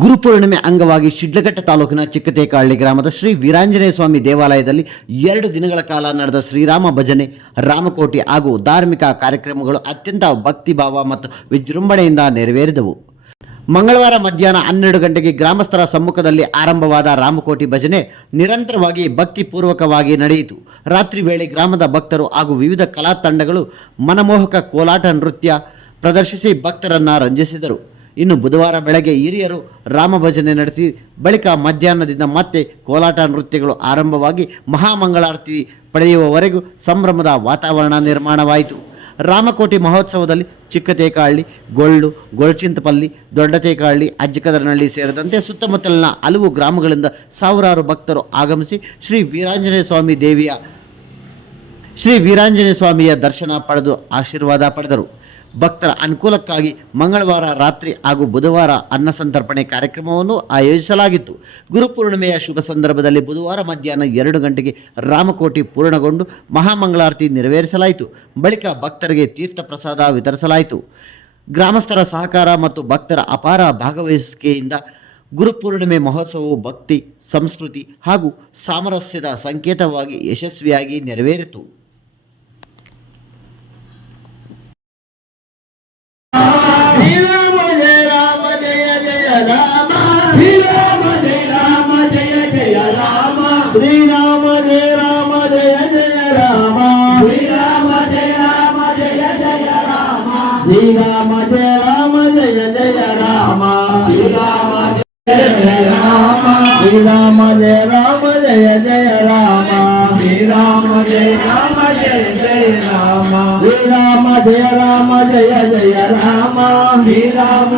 ಗುರುಪೂರ್ಣಿಮೆ ಅಂಗವಾಗಿ ಶಿಡ್ಲಘಟ್ಟ ತಾಲೂಕಿನ ಚಿಕ್ಕತೇಕಹಳ್ಳಿ ಗ್ರಾಮದ ಶ್ರೀ ವೀರಾಂಜನೇಯ ಸ್ವಾಮಿ ದೇವಾಲಯದಲ್ಲಿ 2 ದಿನಗಳ ಕಾಲ ನಡೆದ ಶ್ರೀರಾಮ ಭಜನೆ, ರಾಮಕೋಟಿ ಹಾಗೂ ಧಾರ್ಮಿಕ ಕಾರ್ಯಕ್ರಮಗಳು ಅತ್ಯಂತ ಭಕ್ತಿಭಾವ ಮತ್ತು ವಿಜೃಂಭಣೆಯಿಂದ ನೆರವೇರಿದವು. ಮಂಗಳವಾರ ಮಧ್ಯಾಹ್ನ 12 ಗಂಟೆಗೆ ಗ್ರಾಮಸ್ಥರ ಸಮ್ಮುಖದಲ್ಲಿ ಆರಂಭವಾದ ರಾಮಕೋಟಿ ಭಜನೆ ನಿರಂತರವಾಗಿ ಭಕ್ತಿಪೂರ್ವಕವಾಗಿ ನಡೆಯಿತು. ರಾತ್ರಿ ವೇಳೆ ಗ್ರಾಮದ ಭಕ್ತರು ಹಾಗೂ ವಿವಿಧ ಕಲಾ ತಂಡಗಳು ಮನಮೋಹಕ ಕೋಲಾಟ ನೃತ್ಯ ಪ್ರದರ್ಶಿಸಿ ಭಕ್ತರನ್ನು ರಂಜಿಸಿದರು. ಇನ್ನು ಬುಧವಾರ ಬೆಳಗ್ಗೆ ಹಿರಿಯರು ರಾಮ ಭಜನೆ ನಡೆಸಿ ಬಳಿಕ ಮಧ್ಯಾಹ್ನದಿಂದ ಮತ್ತೆ ಕೋಲಾಟ ನೃತ್ಯಗಳು ಆರಂಭವಾಗಿ ಮಹಾಮಂಗಳಾರತಿ ಪಡೆಯುವವರೆಗೂ ಸಂಭ್ರಮದ ವಾತಾವರಣ ನಿರ್ಮಾಣವಾಯಿತು. ರಾಮಕೋಟಿ ಮಹೋತ್ಸವದಲ್ಲಿ ಚಿಕ್ಕತೇಕಹಳ್ಳಿ, ಗೊಳ್ಳು, ಗೊಳಚಿಂತಪಲ್ಲಿ, ದೊಡ್ಡತೇಕಹಳ್ಳಿ, ಅಜ್ಜಕದರನಹಳ್ಳಿ ಸೇರಿದಂತೆ ಸುತ್ತಮುತ್ತಲಿನ ಹಲವು ಗ್ರಾಮಗಳಿಂದ ಸಾವಿರಾರು ಭಕ್ತರು ಆಗಮಿಸಿ ಶ್ರೀ ವೀರಾಂಜನೇಯ ಸ್ವಾಮಿಯ ದರ್ಶನ ಪಡೆದು ಆಶೀರ್ವಾದ ಪಡೆದರು. ಭಕ್ತರ ಅನುಕೂಲಕ್ಕಾಗಿ ಮಂಗಳವಾರ ರಾತ್ರಿ ಹಾಗೂ ಬುಧವಾರ ಅನ್ನಸಂತರ್ಪಣೆ ಕಾರ್ಯಕ್ರಮವನ್ನು ಆಯೋಜಿಸಲಾಗಿತ್ತು. ಗುರುಪೂರ್ಣಿಮೆಯ ಶುಭ ಸಂದರ್ಭದಲ್ಲಿ ಬುಧವಾರ ಮಧ್ಯಾಹ್ನ 2 ಗಂಟೆಗೆ ರಾಮಕೋಟಿ ಪೂರ್ಣಗೊಂಡು ಮಹಾಮಂಗಳಾರತಿ ನೆರವೇರಿಸಲಾಯಿತು. ಬಳಿಕ ಭಕ್ತರಿಗೆ ತೀರ್ಥ ಪ್ರಸಾದ ವಿತರಿಸಲಾಯಿತು. ಗ್ರಾಮಸ್ಥರ ಸಹಕಾರ ಮತ್ತು ಭಕ್ತರ ಅಪಾರ ಭಾಗವಹಿಸುವಿಕೆಯಿಂದ ಗುರುಪೂರ್ಣಿಮೆ ಮಹೋತ್ಸವವು ಭಕ್ತಿ, ಸಂಸ್ಕೃತಿ ಹಾಗೂ ಸಾಮರಸ್ಯದ ಸಂಕೇತವಾಗಿ ಯಶಸ್ವಿಯಾಗಿ ನೆರವೇರಿತು. శ్రీరామ జయ రామ జయ జయ రామ, శ్రీరామ జయ రామ జయ జయ రామ, శ్రీరామ జయ రామ జయ జయ రామ, శ్రీరామ జయ రామ, శ్రీరామ జయ రామ జయ జయ రామ, శ్రీరామ జయ రామ జయ జయ రామ, శ్రీరామ జయ రామ జయ జయ రామ, శ్రీరామ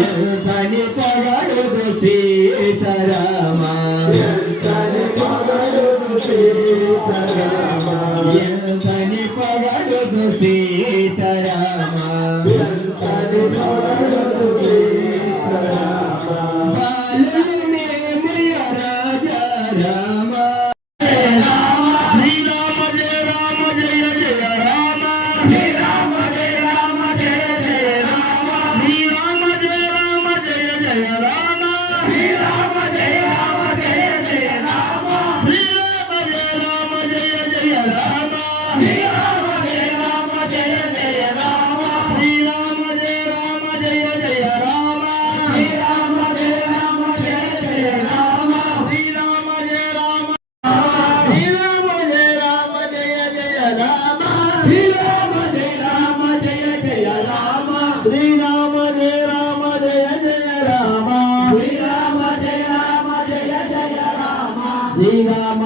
ఎంతని పగడుదు సీతారామ, ఎంతని పగడుదు సీతారామ, ఎంతని పగడుదు సీతారామ, ఎంతని పగడుదు సీతారామ, బాలునే ప్రియ రాజా రామ, శ్రీరామ జయ రామ జయ జయ రామ, శ్రీరామ జయ రామ జయ జయ రామ, శ్రీరామ జయ రామ జయ జయ రామ, శ్రీరామ జయ రామ జయ జయ రామ, శ్రీరామ జయ రామ జయ జయ రామ, శ్రీరామ జయ రామ జయ జయ రామ, శ్రీరామ జయ రామ జయ జయ రామ, శ్రీరామ జయ రామ జయ జయ రామ, శ్రీరామ జయ రామ, శ్రీరామ జయ రామ జయ జయ రామ, శ్రీరామ జయ రామ జయ జయ రామ, శ్రీరామ జయ రామ జయ జయ రామ, శ్రీరామ జయ రామ జయ జయ రామ,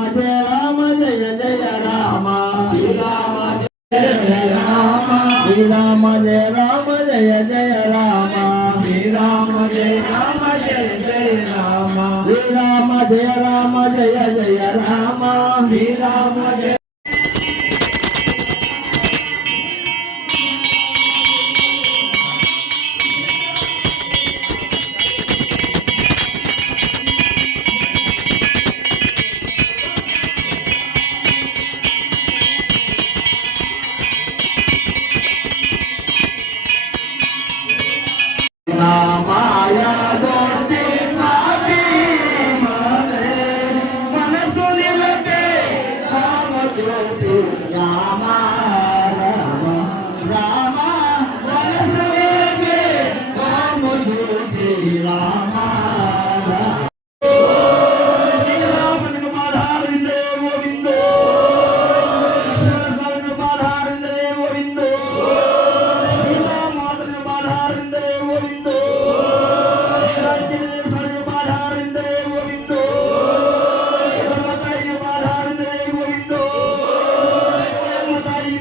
శ్రీరామ జయ రామ జయ జయ రామ, శ్రీరామ జయ రామ, శ్రీరామ జయ రామ జయ జయ రామ, శ్రీరామ జయ రామ జయ జయ రామ, శ్రీరామ జయ రామ జయ జయ రామ, శ్రీరామ జయ రామాయ దోస్తే నాటి మనే మనసు నిలకే రామ జ్యోతి రామ రామ రామ మనసు నిలకే రామ జ్యోతి రామ శ్రీరాముని మాధారిందే గోవిందో, కృష్ణస్వామి మాధారిందే గోవిందో, సీతామాతని మాధారిందే గోవిందో, నిరంజనేయ స్వామి మాధారిందే గోవిందో, యమతాయి మాధారిందే గోవిందో, యమతాయి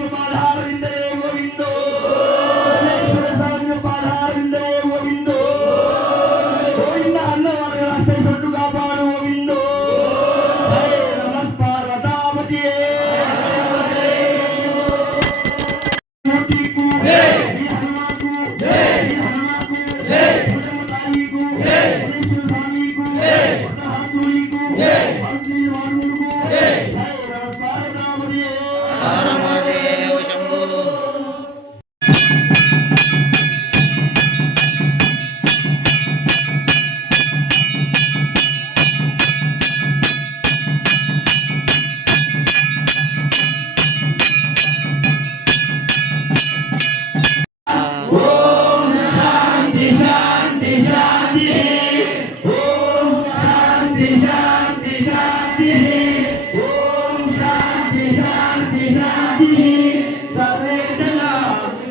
शांती सर्वे जन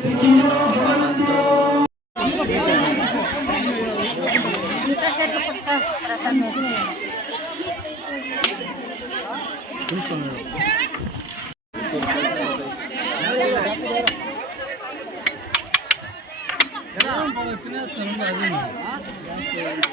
सुखिनो भवन्तु. तिने